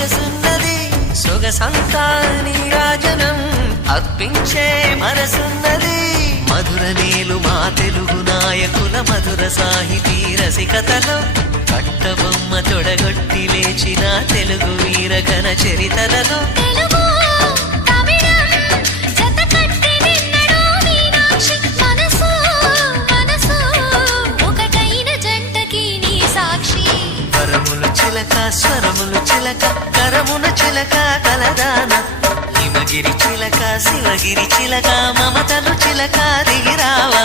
సొగసున్నది సొగసంతా నీరాజనం అర్పించే మనసున్నది మధుర నేలు మా తెలుగు నాయకుల మధుర సాహితీ రసికతలో కట్టబొమ్మ తొడగొట్టి లేచిన తెలుగు వీరగణ చరితలలో చిలక స్వరములు చిలక కరమున చిలక కలదాన హిమగిరి చిలక శివగిరి చిలక మమతలు చిలక దిగిరావా